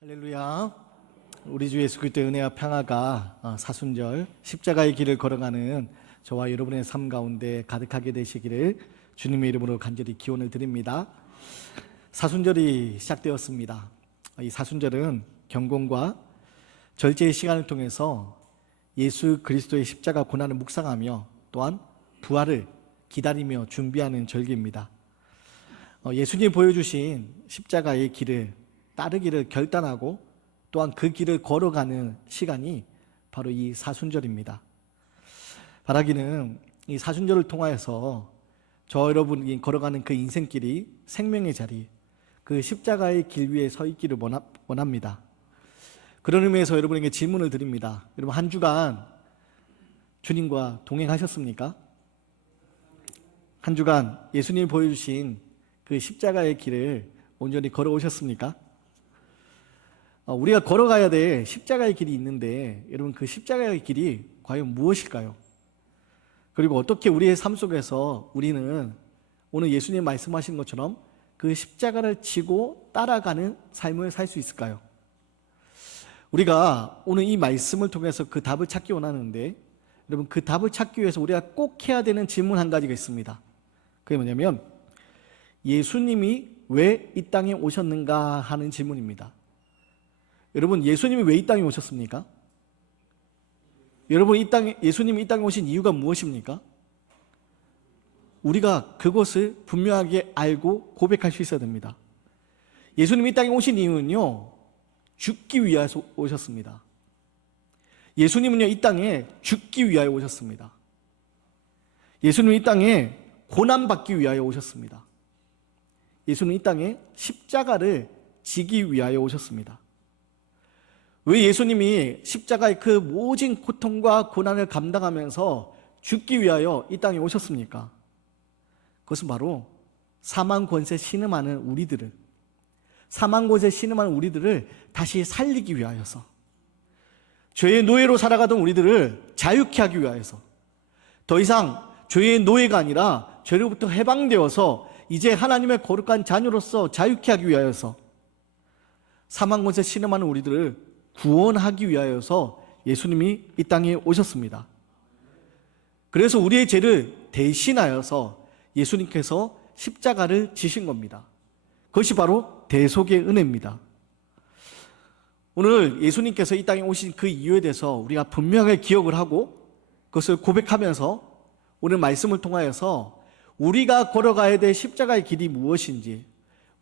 할렐루야. 우리 주 예수 그리스도의 은혜와 평화가 사순절 십자가의 길을 걸어가는 저와 여러분의 삶 가운데 가득하게 되시기를 주님의 이름으로 간절히 기원을 드립니다. 사순절이 시작되었습니다. 이 사순절은 경공과 절제의 시간을 통해서 예수 그리스도의 십자가 고난을 묵상하며 또한 부활을 기다리며 준비하는 절기입니다. 예수님이 보여주신 십자가의 길을 따르기를 결단하고 또한 그 길을 걸어가는 시간이 바로 이 사순절입니다. 바라기는 이 사순절을 통하여서 저 여러분이 걸어가는 그 인생길이 생명의 자리, 그 십자가의 길 위에 서 있기를 원합니다. 그런 의미에서 여러분에게 질문을 드립니다. 여러분 한 주간 주님과 동행하셨습니까? 한 주간 예수님이 보여주신 그 십자가의 길을 온전히 걸어오셨습니까? 우리가 걸어가야 될 십자가의 길이 있는데 여러분 그 십자가의 길이 과연 무엇일까요? 그리고 어떻게 우리의 삶 속에서 우리는 오늘 예수님 말씀하신 것처럼 그 십자가를 지고 따라가는 삶을 살 수 있을까요? 우리가 오늘 이 말씀을 통해서 그 답을 찾기 원하는데 여러분 그 답을 찾기 위해서 우리가 꼭 해야 되는 질문 한 가지가 있습니다. 그게 뭐냐면 예수님이 왜 이 땅에 오셨는가 하는 질문입니다. 여러분 예수님이 왜 이 땅에 오셨습니까? 여러분 예수님이 이 땅에 오신 이유가 무엇입니까? 우리가 그것을 분명하게 알고 고백할 수 있어야 됩니다. 예수님이 이 땅에 오신 이유는요 죽기 위해서 오셨습니다. 예수님은요 이 땅에 죽기 위하여 오셨습니다. 예수님은 이 땅에 고난받기 위하여 오셨습니다. 예수님은 이 땅에 십자가를 지기 위하여 오셨습니다. 왜 예수님이 십자가의 그 모진 고통과 고난을 감당하면서 죽기 위하여 이 땅에 오셨습니까? 그것은 바로 사망 권세 신음하는 우리들을 다시 살리기 위하여서, 죄의 노예로 살아가던 우리들을 자유케 하기 위하여서, 더 이상 죄의 노예가 아니라 죄로부터 해방되어서 이제 하나님의 거룩한 자녀로서 자유케 하기 위하여서, 사망 권세 신음하는 우리들을 구원하기 위하여서 예수님이 이 땅에 오셨습니다. 그래서 우리의 죄를 대신하여서 예수님께서 십자가를 지신 겁니다. 그것이 바로 대속의 은혜입니다. 오늘 예수님께서 이 땅에 오신 그 이유에 대해서 우리가 분명하게 기억을 하고 그것을 고백하면서 오늘 말씀을 통하여서 우리가 걸어가야 될 십자가의 길이 무엇인지,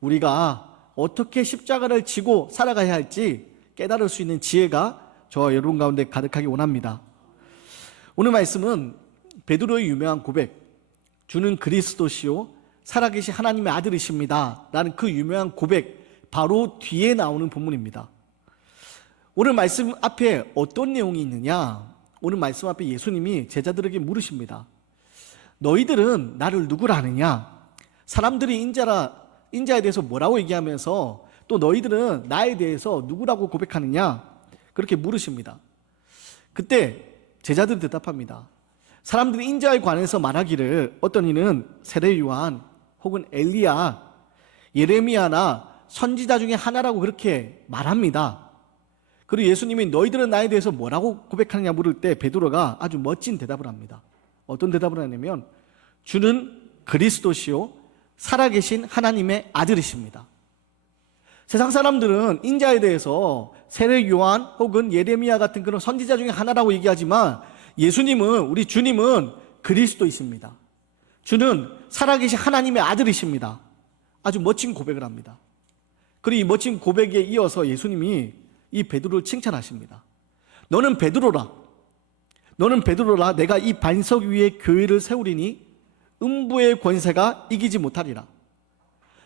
우리가 어떻게 십자가를 지고 살아가야 할지 깨달을 수 있는 지혜가 저와 여러분 가운데 가득하기 원합니다. 오늘 말씀은 베드로의 유명한 고백, 주는 그리스도시요 살아계신 하나님의 아들이십니다 라는 그 유명한 고백 바로 뒤에 나오는 본문입니다. 오늘 말씀 앞에 어떤 내용이 있느냐? 오늘 말씀 앞에 예수님이 제자들에게 물으십니다. 너희들은 나를 누구라 하느냐? 사람들이 인자에 대해서 뭐라고 얘기하면서 또 너희들은 나에 대해서 누구라고 고백하느냐? 그렇게 물으십니다. 그때 제자들이 대답합니다. 사람들이 인자에 관해서 말하기를 어떤 이는 세례 요한 혹은 엘리야, 예레미야나 선지자 중에 하나라고 그렇게 말합니다. 그리고 예수님이 너희들은 나에 대해서 뭐라고 고백하느냐 물을 때 베드로가 아주 멋진 대답을 합니다. 어떤 대답을 하냐면 주는 그리스도시요 살아계신 하나님의 아들이십니다. 세상 사람들은 인자에 대해서 세례 요한 혹은 예레미야 같은 그런 선지자 중에 하나라고 얘기하지만 예수님은, 우리 주님은 그리스도이십니다. 주는 살아계신 하나님의 아들이십니다. 아주 멋진 고백을 합니다. 그리고 이 멋진 고백에 이어서 예수님이 이 베드로를 칭찬하십니다. 너는 베드로라. 내가 이 반석 위에 교회를 세우리니 음부의 권세가 이기지 못하리라.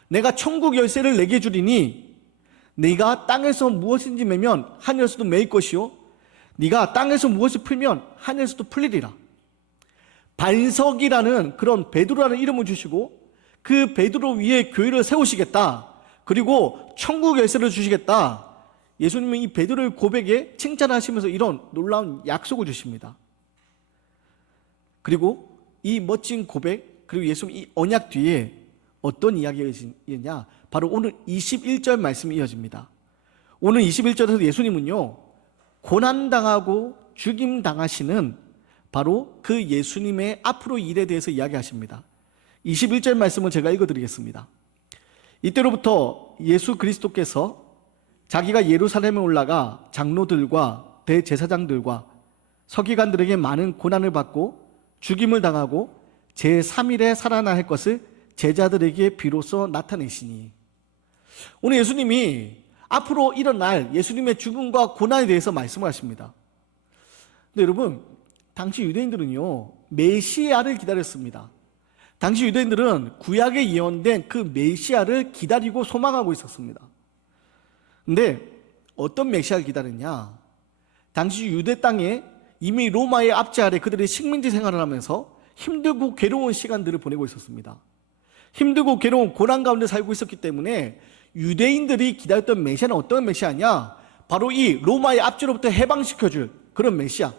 내가 천국 열쇠를 내게 주리니 네가 땅에서 무엇인지 매면 하늘에서도 매일 것이요 네가 땅에서 무엇을 풀면 하늘에서도 풀리리라. 반석이라는 그런 베드로라는 이름을 주시고 그 베드로 위에 교회를 세우시겠다. 그리고 천국 열쇠를 주시겠다. 예수님은 이 베드로의 고백에 칭찬하시면서 이런 놀라운 약속을 주십니다. 그리고 이 멋진 고백, 그리고 예수님 이 언약 뒤에 어떤 이야기가 있느냐? 바로 오늘 21절 말씀이 이어집니다. 오늘 21절에서 예수님은요, 고난당하고 죽임당하시는 바로 그 예수님의 앞으로 일에 대해서 이야기하십니다. 21절 말씀을 제가 읽어드리겠습니다. 이때로부터 예수 그리스도께서 자기가 예루살렘에 올라가 장로들과 대제사장들과 서기관들에게 많은 고난을 받고 죽임을 당하고 제3일에 살아나 할 것을 제자들에게 비로소 나타내시니, 오늘 예수님이 앞으로 일어날 예수님의 죽음과 고난에 대해서 말씀하십니다. 근데 여러분, 당시 유대인들은요, 메시아를 기다렸습니다. 당시 유대인들은 구약에 예언된 그 메시아를 기다리고 소망하고 있었습니다. 근데 어떤 메시아를 기다렸냐? 당시 유대 땅에 이미 로마의 압제 아래 그들이 식민지 생활을 하면서 힘들고 괴로운 시간들을 보내고 있었습니다. 힘들고 괴로운 고난 가운데 살고 있었기 때문에 유대인들이 기다렸던 메시아는 어떤 메시아냐? 바로 이 로마의 압제로부터 해방시켜줄 그런 메시아,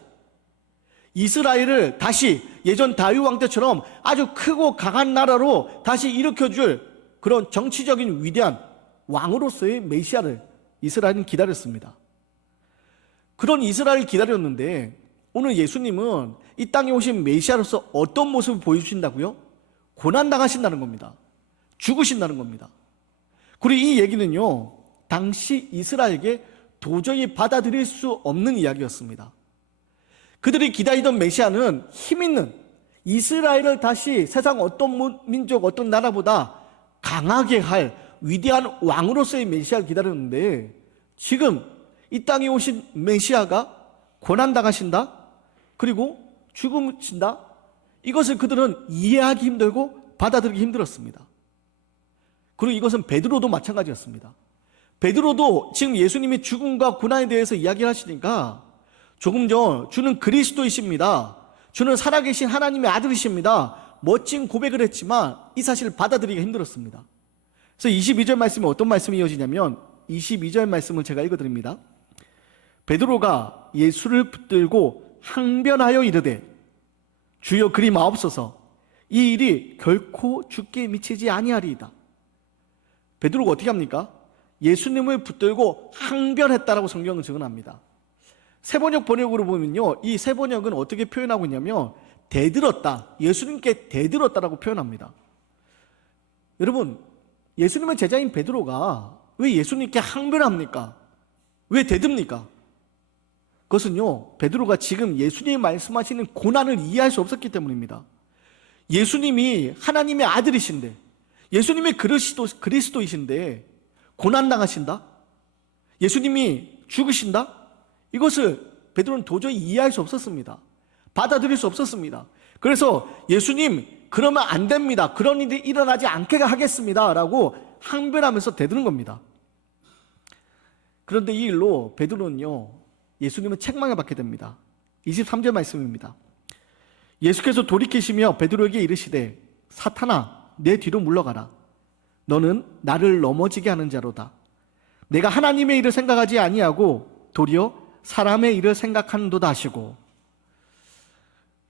이스라엘을 다시 예전 다윗 왕 때처럼 아주 크고 강한 나라로 다시 일으켜줄 그런 정치적인 위대한 왕으로서의 메시아를 이스라엘은 기다렸습니다. 그런 이스라엘을 기다렸는데 오늘 예수님은 이 땅에 오신 메시아로서 어떤 모습을 보여주신다고요? 고난당하신다는 겁니다. 죽으신다는 겁니다. 그리고 이 얘기는요, 당시 이스라엘에게 도저히 받아들일 수 없는 이야기였습니다. 그들이 기다리던 메시아는 힘있는, 이스라엘을 다시 세상 어떤 민족, 어떤 나라보다 강하게 할 위대한 왕으로서의 메시아를 기다렸는데, 지금 이 땅에 오신 메시아가 고난당하신다, 그리고 죽으신다, 이것을 그들은 이해하기 힘들고 받아들이기 힘들었습니다. 그리고 이것은 베드로도 마찬가지였습니다. 베드로도 지금 예수님의 죽음과 고난에 대해서 이야기를 하시니까 조금 전 주는 그리스도이십니다, 주는 살아계신 하나님의 아들이십니다, 멋진 고백을 했지만 이 사실을 받아들이기가 힘들었습니다. 그래서 22절 말씀이 어떤 말씀이 이어지냐면, 22절 말씀을 제가 읽어드립니다. 베드로가 예수를 붙들고 항변하여 이르되 주여 그리 마옵소서, 이 일이 결코 주께 미치지 아니하리이다. 베드로가 어떻게 합니까? 예수님을 붙들고 항변했다라고 성경은 증언합니다. 세번역 번역으로 보면요, 이 세번역은 어떻게 표현하고 있냐면 대들었다, 예수님께 대들었다라고 표현합니다. 여러분, 예수님의 제자인 베드로가 왜 예수님께 항변합니까? 왜 대듭니까? 그것은요, 베드로가 지금 예수님이 말씀하시는 고난을 이해할 수 없었기 때문입니다. 예수님이 하나님의 아들이신데, 예수님이 그리스도이신데 고난당하신다? 예수님이 죽으신다? 이것을 베드로는 도저히 이해할 수 없었습니다. 받아들일 수 없었습니다. 그래서 예수님, 그러면 안 됩니다, 그런 일이 일어나지 않게 하겠습니다 라고 항변하면서 대드는 겁니다. 그런데 이 일로 베드로는요, 예수님은 책망을 받게 됩니다. 23절 말씀입니다. 예수께서 돌이키시며 베드로에게 이르시되 사탄아, 내 뒤로 물러가라. 너는 나를 넘어지게 하는 자로다. 내가 하나님의 일을 생각하지 아니하고 도리어 사람의 일을 생각하는도다 하시고.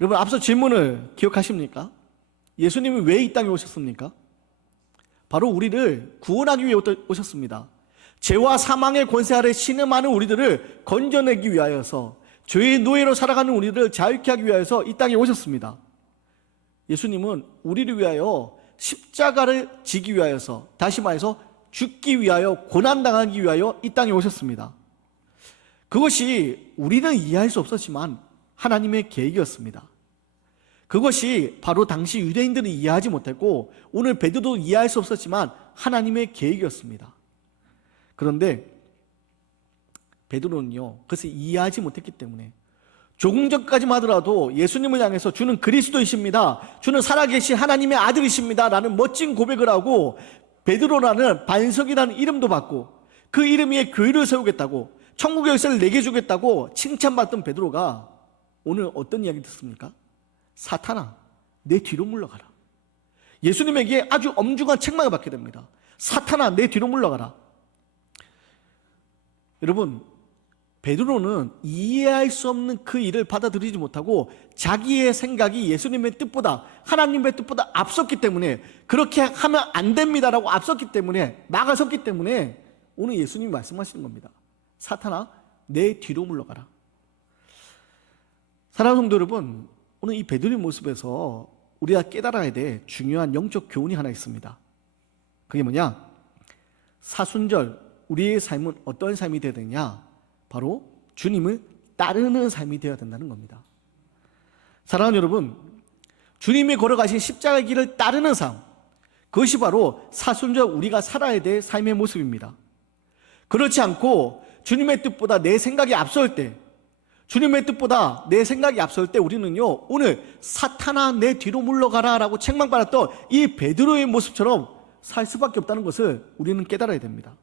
여러분, 앞서 질문을 기억하십니까? 예수님이 왜 이 땅에 오셨습니까? 바로 우리를 구원하기 위해 오셨습니다. 죄와 사망의 권세 아래 신음하는 우리들을 건져내기 위하여서, 죄의 노예로 살아가는 우리들을 자유케 하기 위하여서 이 땅에 오셨습니다. 예수님은 우리를 위하여 십자가를 지기 위하여서, 다시 말해서 죽기 위하여, 고난당하기 위하여 이 땅에 오셨습니다. 그것이 우리는 이해할 수 없었지만 하나님의 계획이었습니다. 그것이 바로 당시 유대인들은 이해하지 못했고 오늘 베드로도 이해할 수 없었지만 하나님의 계획이었습니다. 그런데 베드로는요, 그것을 이해하지 못했기 때문에 조금 전까지만 하더라도 예수님을 향해서 주는 그리스도이십니다, 주는 살아계신 하나님의 아들이십니다 라는 멋진 고백을 하고, 베드로라는 반석이라는 이름도 받고 그 이름 위에 교회를 세우겠다고, 천국의 열쇠를 내게 주겠다고 칭찬받던 베드로가 오늘 어떤 이야기 듣습니까? 사탄아, 내 뒤로 물러가라. 예수님에게 아주 엄중한 책망을 받게 됩니다. 사탄아, 내 뒤로 물러가라. 여러분, 베드로는 이해할 수 없는 그 일을 받아들이지 못하고 자기의 생각이 예수님의 뜻보다, 하나님의 뜻보다 앞섰기 때문에, 그렇게 하면 안 됩니다라고 앞섰기 때문에, 막아섰기 때문에 오늘 예수님이 말씀하시는 겁니다. 사탄아 내 뒤로 물러가라. 사랑하는 성도 여러분, 오늘 이 베드로의 모습에서 우리가 깨달아야 될 중요한 영적 교훈이 하나 있습니다. 그게 뭐냐? 사순절 우리의 삶은 어떤 삶이 되어야 되냐? 바로 주님을 따르는 삶이 되어야 된다는 겁니다. 사랑하는 여러분, 주님이 걸어가신 십자가의 길을 따르는 삶, 그것이 바로 사순절 우리가 살아야 될 삶의 모습입니다. 그렇지 않고 주님의 뜻보다 내 생각이 앞설 때, 주님의 뜻보다 내 생각이 앞설 때 우리는요, 오늘 사탄아 내 뒤로 물러가라 라고 책망받았던 이 베드로의 모습처럼 살 수밖에 없다는 것을 우리는 깨달아야 됩니다.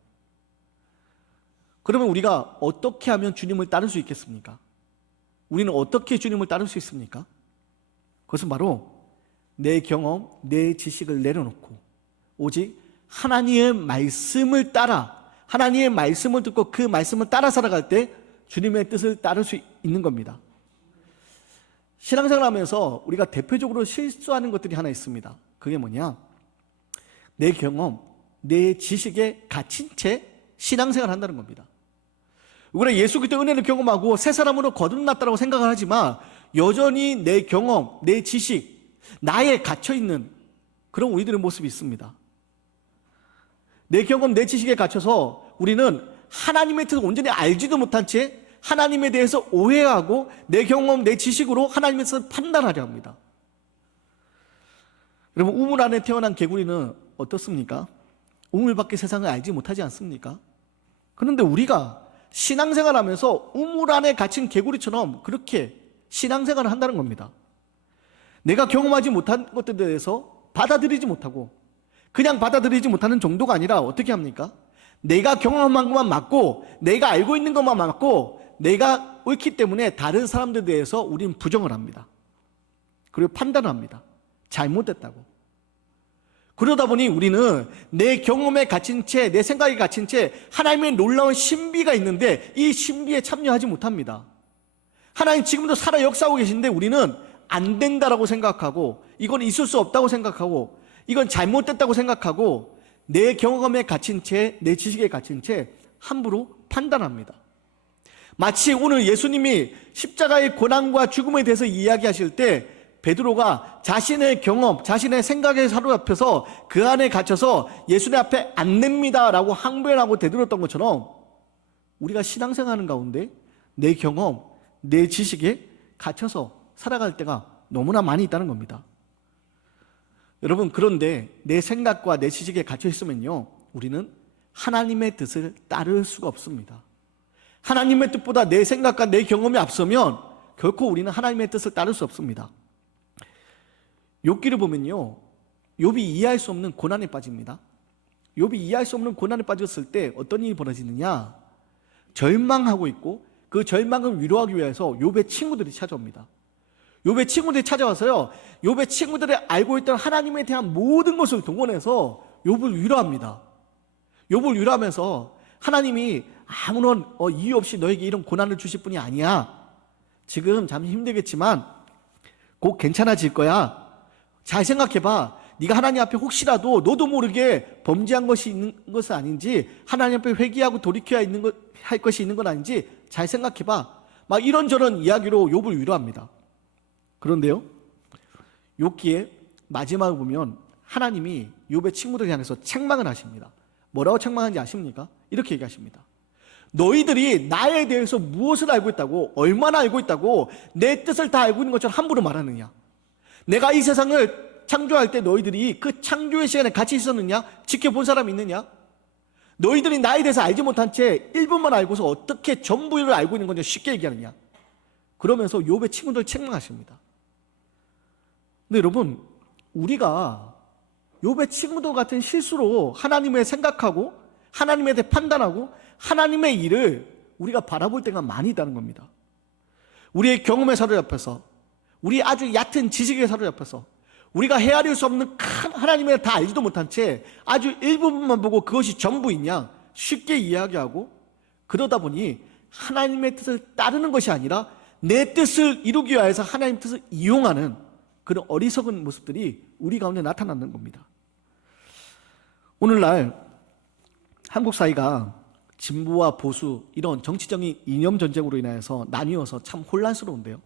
그러면 우리가 어떻게 하면 주님을 따를 수 있겠습니까? 우리는 어떻게 주님을 따를 수 있습니까? 그것은 바로 내 경험, 내 지식을 내려놓고 오직 하나님의 말씀을 따라, 하나님의 말씀을 듣고 그 말씀을 따라 살아갈 때 주님의 뜻을 따를 수 있는 겁니다. 신앙생활 하면서 우리가 대표적으로 실수하는 것들이 하나 있습니다. 그게 뭐냐? 내 경험, 내 지식에 갇힌 채 신앙생활을 한다는 겁니다. 우리가 예수 그리스도의 은혜를 경험하고 새 사람으로 거듭났다고 생각을 하지만 여전히 내 경험, 내 지식, 나에 갇혀있는 그런 우리들의 모습이 있습니다. 내 경험, 내 지식에 갇혀서 우리는 하나님의 뜻을 온전히 알지도 못한 채 하나님에 대해서 오해하고 내 경험, 내 지식으로 하나님의 뜻을 판단하려 합니다. 여러분, 우물 안에 태어난 개구리는 어떻습니까? 우물밖에 세상을 알지 못하지 않습니까? 그런데 우리가 신앙생활하면서 우물 안에 갇힌 개구리처럼 그렇게 신앙생활을 한다는 겁니다. 내가 경험하지 못한 것들에 대해서 받아들이지 못하고 그냥 받아들이지 못하는 정도가 아니라 어떻게 합니까? 내가 경험한 것만 맞고 내가 알고 있는 것만 맞고 내가 옳기 때문에 다른 사람들에 대해서 우리는 부정을 합니다. 그리고 판단을 합니다. 잘못됐다고. 그러다 보니 우리는 내 경험에 갇힌 채, 내 생각에 갇힌 채 하나님의 놀라운 신비가 있는데 이 신비에 참여하지 못합니다. 하나님 지금도 살아 역사하고 계신데 우리는 안 된다라고 생각하고 이건 있을 수 없다고 생각하고 이건 잘못됐다고 생각하고 내 경험에 갇힌 채, 내 지식에 갇힌 채 함부로 판단합니다. 마치 오늘 예수님이 십자가의 고난과 죽음에 대해서 이야기하실 때 베드로가 자신의 경험, 자신의 생각에 사로잡혀서 그 안에 갇혀서 예수님 앞에 안 냅니다 라고 항변하고 대들었던 것처럼 우리가 신앙생활하는 가운데 내 경험, 내 지식에 갇혀서 살아갈 때가 너무나 많이 있다는 겁니다. 여러분, 그런데 내 생각과 내 지식에 갇혀 있으면요, 우리는 하나님의 뜻을 따를 수가 없습니다. 하나님의 뜻보다 내 생각과 내 경험이 앞서면 결코 우리는 하나님의 뜻을 따를 수 없습니다. 욥기를 보면요, 욥이 이해할 수 없는 고난에 빠집니다. 욥이 이해할 수 없는 고난에 빠졌을 때 어떤 일이 벌어지느냐? 절망하고 있고 그 절망을 위로하기 위해서 욥의 친구들이 찾아옵니다. 욥의 친구들이 찾아와서요, 욥의 친구들이 알고 있던 하나님에 대한 모든 것을 동원해서 욥을 위로합니다. 욥을 위로하면서 하나님이 아무런 이유 없이 너에게 이런 고난을 주실 분이 아니야. 지금 잠시 힘들겠지만 곧 괜찮아질 거야. 잘 생각해봐. 네가 하나님 앞에 혹시라도 너도 모르게 범죄한 것이 있는 것은 아닌지, 하나님 앞에 회개하고 돌이켜야 할 것이 있는 건 아닌지 잘 생각해봐. 막 이런저런 이야기로 욥을 위로합니다. 그런데요, 욥기의 마지막을 보면 하나님이 욥의 친구들을 향해서 책망을 하십니다. 뭐라고 책망하는지 아십니까? 이렇게 얘기하십니다. 너희들이 나에 대해서 무엇을 알고 있다고, 얼마나 알고 있다고 내 뜻을 다 알고 있는 것처럼 함부로 말하느냐? 내가 이 세상을 창조할 때 너희들이 그 창조의 시간에 같이 있었느냐? 지켜본 사람이 있느냐? 너희들이 나에 대해서 알지 못한 채 일부만 알고서 어떻게 전부를 알고 있는 건지 쉽게 얘기하느냐? 그러면서 욥의 친구들 책망하십니다. 근데 여러분, 우리가 욥의 친구들 같은 실수로 하나님을 생각하고 하나님에 대해 판단하고 하나님의 일을 우리가 바라볼 때가 많이 있다는 겁니다. 우리의 경험에 사로잡혀서, 우리 아주 얕은 지식에 사로잡혀서 우리가 헤아릴 수 없는 큰 하나님을 다 알지도 못한 채 아주 일부분만 보고 그것이 전부이냐 쉽게 이야기하고, 그러다 보니 하나님의 뜻을 따르는 것이 아니라 내 뜻을 이루기 위해서 하나님의 뜻을 이용하는 그런 어리석은 모습들이 우리 가운데 나타나는 겁니다. 오늘날 한국 사회가 진보와 보수 이런 정치적인 이념 전쟁으로 인해서 나뉘어서 참 혼란스러운데요.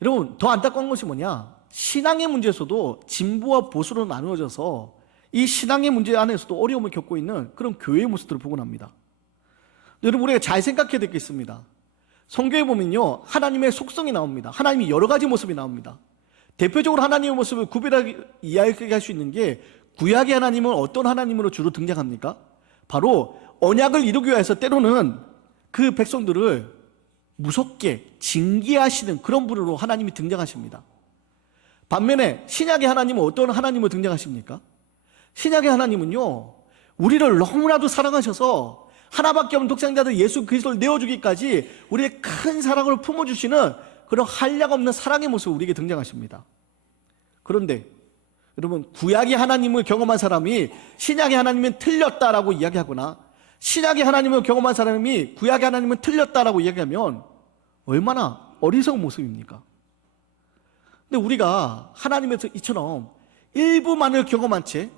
여러분, 더 안타까운 것이 뭐냐? 신앙의 문제에서도 진보와 보수로 나누어져서 이 신앙의 문제 안에서도 어려움을 겪고 있는 그런 교회의 모습들을 보곤 합니다. 여러분, 우리가 잘 생각해야 되겠습니다. 성경에 보면요, 하나님의 속성이 나옵니다. 하나님이 여러 가지 모습이 나옵니다. 대표적으로 하나님의 모습을 구별하게 이야기할 수 있는 게, 구약의 하나님은 어떤 하나님으로 주로 등장합니까? 바로 언약을 이루기 위해서 때로는 그 백성들을 무섭게 징계하시는 그런 분으로 하나님이 등장하십니다. 반면에 신약의 하나님은 어떤 하나님으로 등장하십니까? 신약의 하나님은요, 우리를 너무나도 사랑하셔서 하나밖에 없는 독생자들 예수 그리스도를 내어주기까지 우리의 큰 사랑을 품어주시는 그런 한량없는 사랑의 모습으로 우리에게 등장하십니다. 그런데 여러분, 구약의 하나님을 경험한 사람이 신약의 하나님은 틀렸다라고 이야기하거나, 신약의 하나님을 경험한 사람이 구약의 하나님은 틀렸다라고 이야기하면 얼마나 어리석은 모습입니까? 근데 우리가 하나님에서 이처럼 일부만을 경험한 채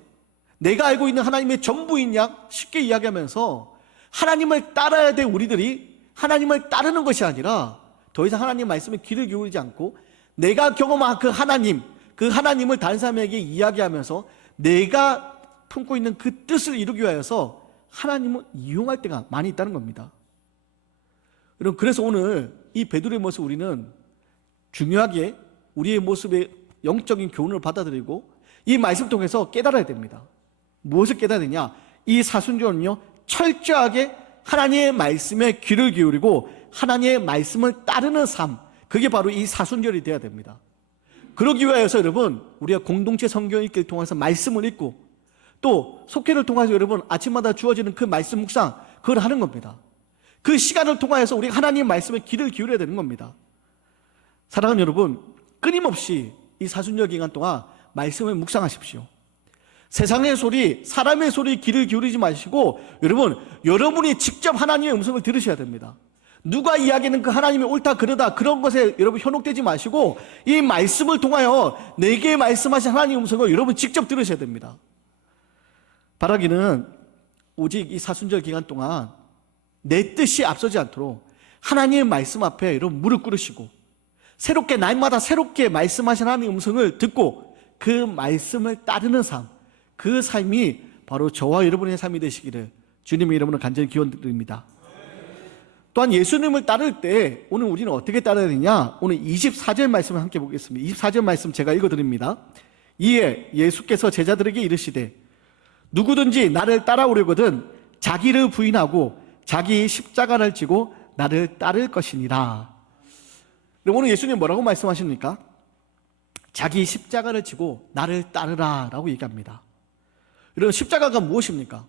내가 알고 있는 하나님의 전부인 양 쉽게 이야기하면서 하나님을 따라야 될 우리들이 하나님을 따르는 것이 아니라 더 이상 하나님 말씀에 귀를 기울이지 않고 내가 경험한 그 하나님을 다른 사람에게 이야기하면서 내가 품고 있는 그 뜻을 이루기 위해서 하나님을 이용할 때가 많이 있다는 겁니다. 여러분, 그래서 오늘 이 베드로의 모습 우리는 중요하게 우리의 모습의 영적인 교훈을 받아들이고 이 말씀 통해서 깨달아야 됩니다. 무엇을 깨달아야 되냐? 이 사순절은요, 철저하게 하나님의 말씀에 귀를 기울이고 하나님의 말씀을 따르는 삶, 그게 바로 이 사순절이 되어야 됩니다. 그러기 위해서 여러분, 우리가 공동체 성경 읽기를 통해서 말씀을 읽고 또 속회를 통해서 여러분 아침마다 주어지는 그 말씀 묵상, 그걸 하는 겁니다. 그 시간을 통해서 우리가 하나님의 말씀에 귀를 기울여야 되는 겁니다. 사랑하는 여러분, 끊임없이 이 사순절 기간 동안 말씀을 묵상하십시오. 세상의 소리, 사람의 소리에 귀를 기울이지 마시고 여러분이 직접 하나님의 음성을 들으셔야 됩니다. 누가 이야기하는 그 하나님의 옳다 그르다 그런 것에 여러분 현혹되지 마시고 이 말씀을 통하여 내게 말씀하신 하나님의 음성을 여러분 직접 들으셔야 됩니다. 바라기는 오직 이 사순절 기간 동안 내 뜻이 앞서지 않도록 하나님의 말씀 앞에 여러분 무릎 꿇으시고 새롭게 날마다 새롭게 말씀하신 하나님의 음성을 듣고 그 말씀을 따르는 삶, 그 삶이 바로 저와 여러분의 삶이 되시기를 주님의 이름으로 간절히 기원드립니다. 또한 예수님을 따를 때 오늘 우리는 어떻게 따라야 되냐? 오늘 24절 말씀을 함께 보겠습니다. 24절 말씀 제가 읽어드립니다. 이에 예수께서 제자들에게 이르시되 누구든지 나를 따라오려거든 자기를 부인하고 자기 십자가를 지고 나를 따를 것이니라. 오늘 예수님 뭐라고 말씀하십니까? 자기 십자가를 지고 나를 따르라 라고 얘기합니다. 여러분, 십자가가 무엇입니까?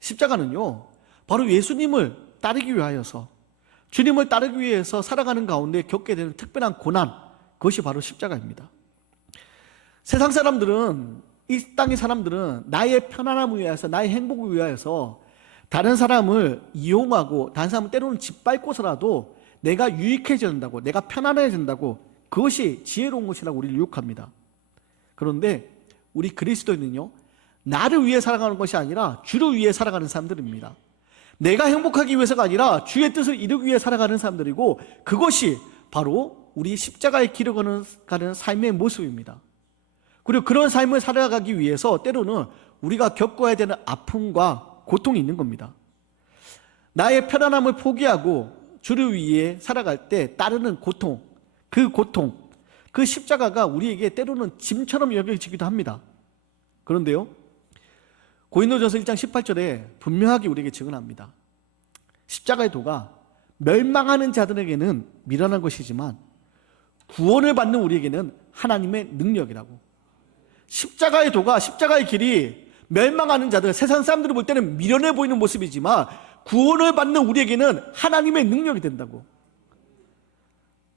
십자가는요, 바로 예수님을 따르기 위하여서, 주님을 따르기 위해서 살아가는 가운데 겪게 되는 특별한 고난, 그것이 바로 십자가입니다. 세상 사람들은, 이 땅의 사람들은 나의 편안함을 위해서, 나의 행복을 위하여서 다른 사람을 이용하고 다른 사람을 때로는 짓밟고서라도 내가 유익해져야 된다고, 내가 편안해야 된다고, 그것이 지혜로운 것이라고 우리를 유혹합니다. 그런데 우리 그리스도인은요, 나를 위해 살아가는 것이 아니라 주를 위해 살아가는 사람들입니다. 내가 행복하기 위해서가 아니라 주의 뜻을 이루기 위해 살아가는 사람들이고, 그것이 바로 우리 십자가의 길을 가는 삶의 모습입니다. 그리고 그런 삶을 살아가기 위해서 때로는 우리가 겪어야 되는 아픔과 고통이 있는 겁니다. 나의 편안함을 포기하고 주를 위해 살아갈 때 따르는 고통, 그 십자가가 우리에게 때로는 짐처럼 여겨지기도 합니다. 그런데요, 고린도전서 1장 18절에 분명하게 우리에게 증언합니다. 십자가의 도가 멸망하는 자들에게는 미련한 것이지만 구원을 받는 우리에게는 하나님의 능력이라고. 십자가의 도가, 십자가의 길이 멸망하는 자들, 세상 사람들이 볼 때는 미련해 보이는 모습이지만 구원을 받는 우리에게는 하나님의 능력이 된다고.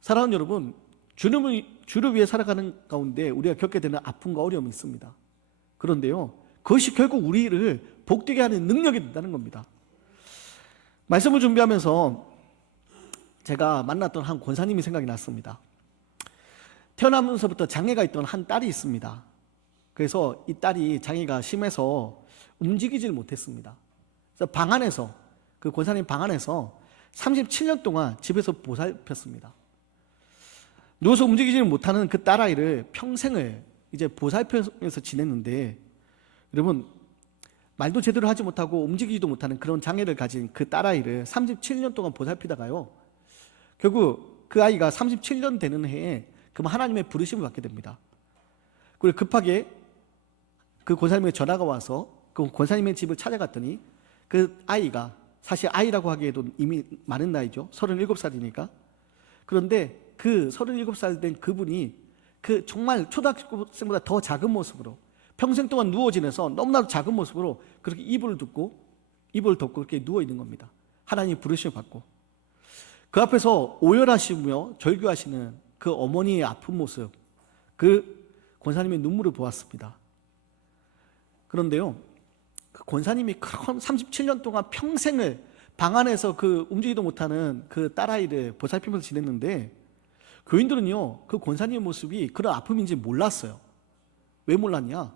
사랑하는 여러분, 주를 위해 살아가는 가운데 우리가 겪게 되는 아픔과 어려움이 있습니다. 그런데요, 그것이 결국 우리를 복되게 하는 능력이 된다는 겁니다. 말씀을 준비하면서 제가 만났던 한 권사님이 생각이 났습니다. 태어나면서부터 장애가 있던 한 딸이 있습니다. 그래서 이 딸이 장애가 심해서 움직이질 못했습니다. 그래서 방 안에서, 그 권사님 방 안에서 37년 동안 집에서 보살폈습니다. 누워서 움직이지는 못하는 그 딸아이를 평생을 이제 보살펴면서 지냈는데, 여러분, 말도 제대로 하지 못하고 움직이지도 못하는 그런 장애를 가진 그 딸아이를 37년 동안 보살피다가요, 결국 그 아이가 37년 되는 해에 그럼 하나님의 부르심을 받게 됩니다. 그리고 급하게 그 권사님의 전화가 와서 그 권사님의 집을 찾아갔더니, 그 아이가, 사실 아이라고 하기에도 이미 많은 나이죠. 37살이니까. 그런데 그 37살 된 그분이 그 정말 초등학생보다 더 작은 모습으로 평생 동안 누워 지내서 너무나도 작은 모습으로 그렇게 이불을 덮고 그렇게 누워 있는 겁니다. 하나님의 부르심을 받고 그 앞에서 오열하시며 절규하시는 그 어머니의 아픈 모습, 그 권사님의 눈물을 보았습니다. 그런데요, 그 권사님이 37년 동안 평생을 방 안에서 그 움직이도 못하는 그 딸아이를 보살피면서 지냈는데, 교인들은요 그 권사님의 모습이 그런 아픔인지 몰랐어요. 왜 몰랐냐?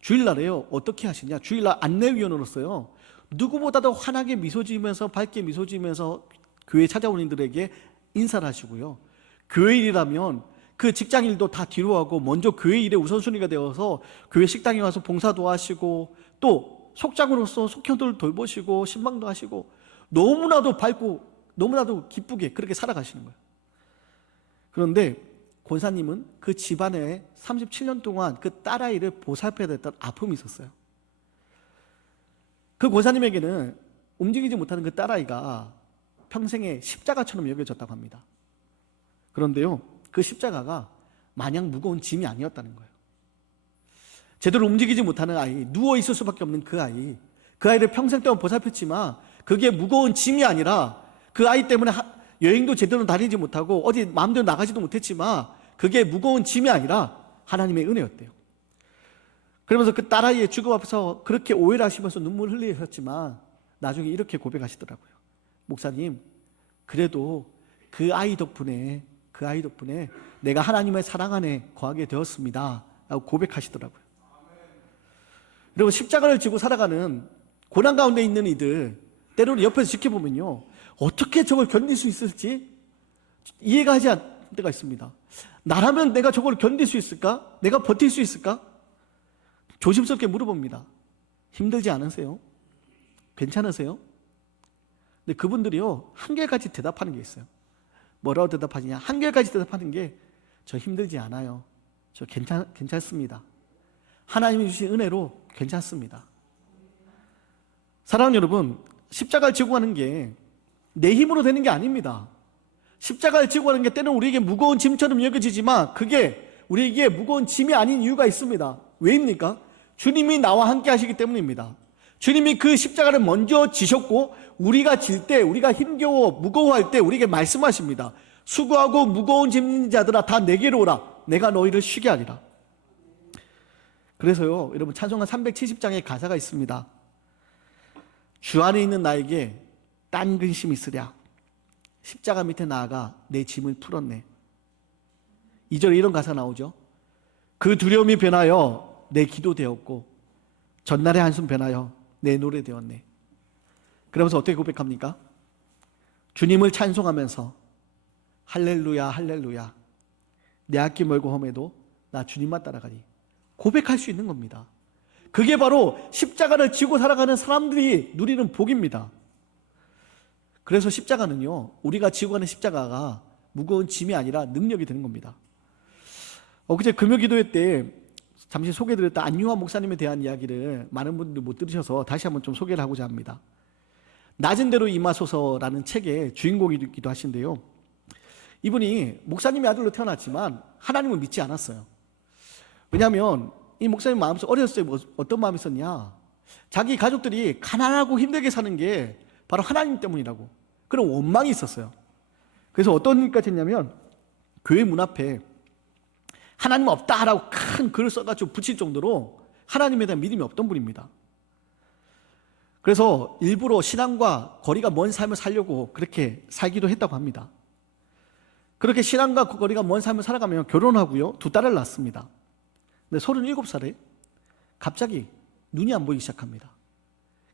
주일날에요 어떻게 하시냐? 주일날 안내위원으로서요 누구보다도 환하게 미소 지으면서, 밝게 미소 지으면서 교회 찾아오는 이들에게 인사를 하시고요, 교회 일이라면 그 직장 일도 다 뒤로 하고 먼저 교회 일에 우선순위가 되어서 교회 식당에 와서 봉사도 하시고, 또 속장으로서 속현들을 돌보시고 신방도 하시고, 너무나도 밝고 너무나도 기쁘게 그렇게 살아가시는 거예요. 그런데 권사님은 그 집안에 37년 동안 그 딸아이를 보살펴야 됐던 아픔이 있었어요. 그 권사님에게는 움직이지 못하는 그 딸아이가 평생의 십자가처럼 여겨졌다고 합니다. 그런데요, 그 십자가가 마냥 무거운 짐이 아니었다는 거예요. 제대로 움직이지 못하는 아이, 누워 있을 수밖에 없는 그 아이, 그 아이를 평생 동안 보살폈지만 그게 무거운 짐이 아니라, 그 아이 때문에 여행도 제대로 다니지 못하고 어디 마음대로 나가지도 못했지만 그게 무거운 짐이 아니라 하나님의 은혜였대요. 그러면서 그 딸아이의 죽음 앞에서 그렇게 오해를 하시면서 눈물 흘리셨지만 나중에 이렇게 고백하시더라고요. 목사님, 그래도 그 아이 덕분에 내가 하나님의 사랑 안에 거하게 되었습니다 라고 고백하시더라고요. 그리고 십자가를 지고 살아가는 고난 가운데 있는 이들, 때로는 옆에서 지켜보면요 어떻게 저걸 견딜 수 있을지 이해가 하지 않을 때가 있습니다. 나라면 내가 저걸 견딜 수 있을까? 내가 버틸 수 있을까? 조심스럽게 물어봅니다. 힘들지 않으세요? 괜찮으세요? 근데 그분들이요 한결같이 대답하는 게 있어요. 뭐라고 대답하느냐? 한결같이 대답하는 게, 저 힘들지 않아요. 저 괜찮습니다. 하나님이 주신 은혜로 괜찮습니다. 사랑하는 여러분, 십자가를 지고 가는 게 내 힘으로 되는 게 아닙니다. 십자가를 지고 가는 게 때는 우리에게 무거운 짐처럼 여겨지지만 그게 우리에게 무거운 짐이 아닌 이유가 있습니다. 왜입니까? 주님이 나와 함께 하시기 때문입니다. 주님이 그 십자가를 먼저 지셨고, 우리가 질 때, 우리가 힘겨워 무거워할 때 우리에게 말씀하십니다. 수고하고 무거운 짐진 자들아 다 내게로 오라. 내가 너희를 쉬게 하리라. 그래서요 여러분, 찬송가 370장에 가사가 있습니다. 주 안에 있는 나에게 딴 근심이 있으랴. 십자가 밑에 나아가 내 짐을 풀었네. 2절에 이런 가사가 나오죠. 그 두려움이 변하여 내 기도 되었고 전날의 한숨 변하여 내 노래 되었네. 그러면서 어떻게 고백합니까? 주님을 찬송하면서 할렐루야 할렐루야 내 앞길 멀고 험해도 나 주님만 따라가리. 고백할 수 있는 겁니다. 그게 바로 십자가를 지고 살아가는 사람들이 누리는 복입니다. 그래서 십자가는요 우리가 지고 가는 십자가가 무거운 짐이 아니라 능력이 되는 겁니다. 엊그제 금요기도회 때 잠시 소개해드렸던 안유화 목사님에 대한 이야기를 많은 분들이 못 들으셔서 다시 한번 좀 소개를 하고자 합니다. 낮은 대로 임하소서라는 책의 주인공이기도 하신데요, 이분이 목사님의 아들로 태어났지만 하나님을 믿지 않았어요. 왜냐하면 이 목사님 마음속 어렸을 때 어떤 마음이 있었냐, 자기 가족들이 가난하고 힘들게 사는 게 바로 하나님 때문이라고 그런 원망이 있었어요. 그래서 어떤 일까지 했냐면 교회 문 앞에 하나님 없다라고 큰 글을 써가지고 붙일 정도로 하나님에 대한 믿음이 없던 분입니다. 그래서 일부러 신앙과 거리가 먼 삶을 살려고 그렇게 살기도 했다고 합니다. 그렇게 신앙과 거리가 먼 삶을 살아가며 결혼하고요 2딸을 낳습니다. 근데 37살에 갑자기 눈이 안 보이기 시작합니다.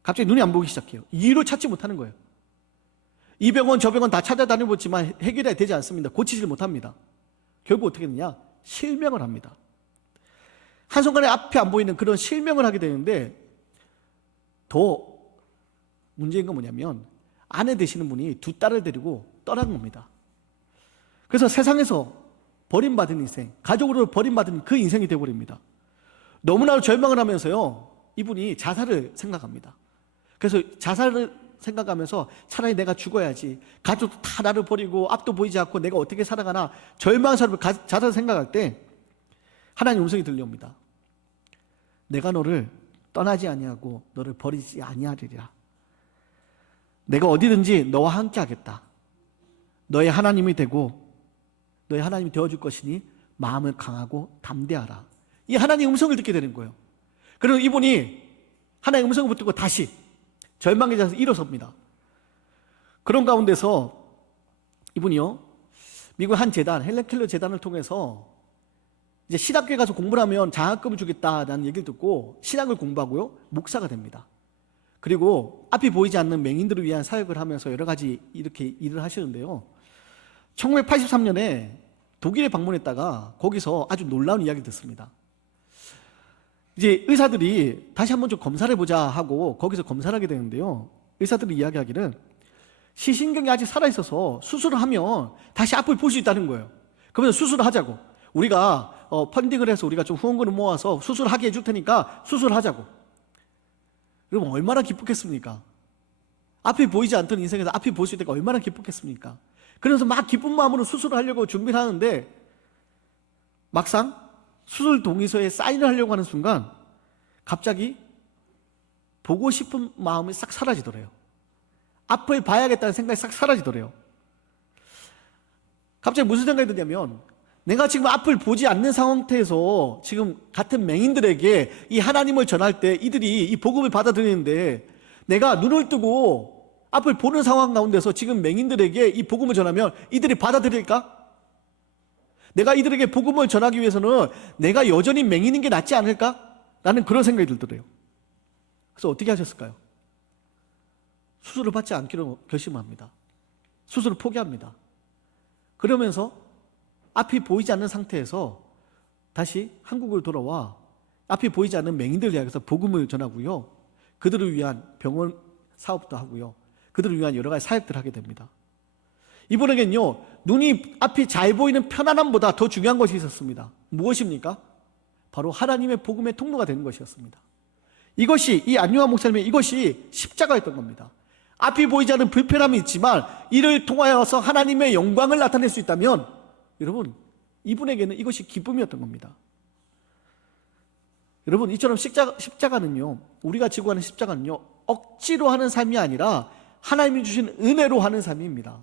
갑자기 눈이 안 보이기 시작해요. 이유를 찾지 못하는 거예요. 이 병원 저 병원 다 찾아다녀보지만 해결이 되지 않습니다. 고치질 못합니다. 결국 어떻게 되느냐? 실명을 합니다. 한순간에 앞이 안 보이는 그런 실명을 하게 되는데, 더 문제인 건 뭐냐면 아내 되시는 분이 두 딸을 데리고 떠난 겁니다. 그래서 세상에서 버림받은 인생, 가족으로 버림받은 그 인생이 되어버립니다. 너무나 절망을 하면서요, 이분이 자살을 생각합니다. 그래서 자살을 생각하면서 차라리 내가 죽어야지, 가족도 다 나를 버리고 앞도 보이지 않고 내가 어떻게 살아가나 절망스럽게 자살을 생각할 때 하나님 음성이 들려옵니다. 내가 너를 떠나지 아니하고 너를 버리지 아니하리라. 내가 어디든지 너와 함께 하겠다. 너의 하나님이 되고 너의 하나님이 되어줄 것이니 마음을 강하고 담대하라. 이 하나님의 음성을 듣게 되는 거예요. 그리고 이분이 하나님의 음성을 붙들고 다시 절망의 자리에서 일어섭니다. 그런 가운데서 이분이요, 미국 한 재단, 헬렌 켈러 재단을 통해서 이제 신학교에 가서 공부를 하면 장학금을 주겠다라는 얘기를 듣고 신학을 공부하고요, 목사가 됩니다. 그리고 앞이 보이지 않는 맹인들을 위한 사역을 하면서 여러 가지 이렇게 일을 하시는데요, 1983년에 독일에 방문했다가 거기서 아주 놀라운 이야기를 듣습니다. 이제 의사들이 다시 한번 좀 검사를 해보자 하고 거기서 검사를 하게 되는데요, 의사들이 이야기하기는 시신경이 아직 살아있어서 수술을 하면 다시 앞을 볼 수 있다는 거예요. 그러면 수술을 하자고, 우리가 펀딩을 해서 우리가 좀 후원금을 모아서 수술하게 해줄 테니까 수술하자고. 여러분 얼마나 기쁘겠습니까? 앞이 보이지 않던 인생에서 앞이 보일 수 있다니까 얼마나 기쁘겠습니까? 그래서 막 기쁜 마음으로 수술을 하려고 준비를 하는데, 막상 수술 동의서에 사인을 하려고 하는 순간 갑자기 보고 싶은 마음이 싹 사라지더래요. 앞을 봐야겠다는 생각이 싹 사라지더래요. 갑자기 무슨 생각이 드냐면, 내가 지금 앞을 보지 않는 상태에서 지금 같은 맹인들에게 이 하나님을 전할 때 이들이 이 복음을 받아들이는데, 내가 눈을 뜨고 앞을 보는 상황 가운데서 지금 맹인들에게 이 복음을 전하면 이들이 받아들일까? 내가 이들에게 복음을 전하기 위해서는 내가 여전히 맹인인 게 낫지 않을까? 라는 그런 생각이 들더래요. 그래서 어떻게 하셨을까요? 수술을 받지 않기로 결심합니다. 수술을 포기합니다. 그러면서 앞이 보이지 않는 상태에서 다시 한국으로 돌아와 앞이 보이지 않는 맹인들 향해서 복음을 전하고요, 그들을 위한 병원 사업도 하고요, 그들을 위한 여러 가지 사역들을 하게 됩니다. 이분에겐요, 눈이 앞이 잘 보이는 편안함보다 더 중요한 것이 있었습니다. 무엇입니까? 바로 하나님의 복음의 통로가 되는 것이었습니다. 이것이, 이 안요한 목사님의 이것이 십자가였던 겁니다. 앞이 보이지 않는 불편함이 있지만 이를 통하여서 하나님의 영광을 나타낼 수 있다면, 여러분 이분에게는 이것이 기쁨이었던 겁니다. 여러분 이처럼 십자가는요, 우리가 지고 가는 십자가는요, 억지로 하는 삶이 아니라 하나님이 주신 은혜로 하는 삶입니다.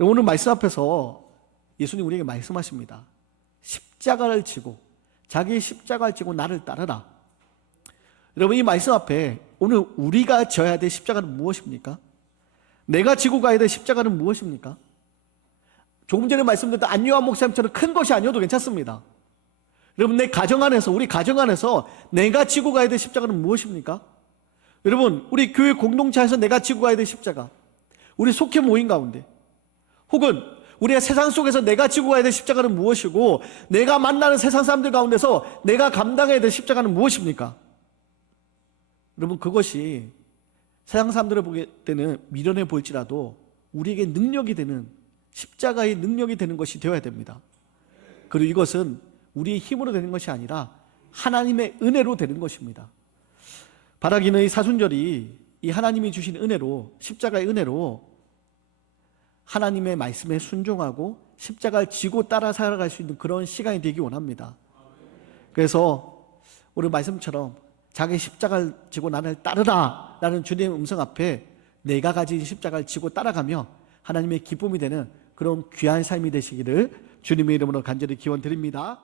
오늘 말씀 앞에서 예수님 우리에게 말씀하십니다. 십자가를 지고, 자기의 십자가를 지고 나를 따르라. 여러분 이 말씀 앞에 오늘 우리가 져야 될 십자가는 무엇입니까? 내가 지고 가야 될 십자가는 무엇입니까? 조금 전에 말씀드렸던 안요한 목사님처럼 큰 것이 아니어도 괜찮습니다. 여러분 내 가정 안에서, 우리 가정 안에서 내가 지고 가야 될 십자가는 무엇입니까? 여러분 우리 교회 공동체에서 내가 지고 가야 될 십자가, 우리 속해 모인 가운데, 혹은 우리가 세상 속에서 내가 지고 가야 될 십자가는 무엇이고, 내가 만나는 세상 사람들 가운데서 내가 감당해야 될 십자가는 무엇입니까? 여러분 그것이 세상 사람들을 보게 때는 미련해 보일지라도 우리에게 능력이 되는, 십자가의 능력이 되는 것이 되어야 됩니다. 그리고 이것은 우리의 힘으로 되는 것이 아니라 하나님의 은혜로 되는 것입니다. 바라기는 이 사순절이 이 하나님이 주신 은혜로, 십자가의 은혜로 하나님의 말씀에 순종하고 십자가를 지고 따라 살아갈 수 있는 그런 시간이 되기 원합니다. 그래서 오늘 말씀처럼 자기 십자가를 지고 나를 따르라 라는 주님의 음성 앞에 내가 가진 십자가를 지고 따라가며 하나님의 기쁨이 되는 그런 귀한 삶이 되시기를 주님의 이름으로 간절히 기원드립니다.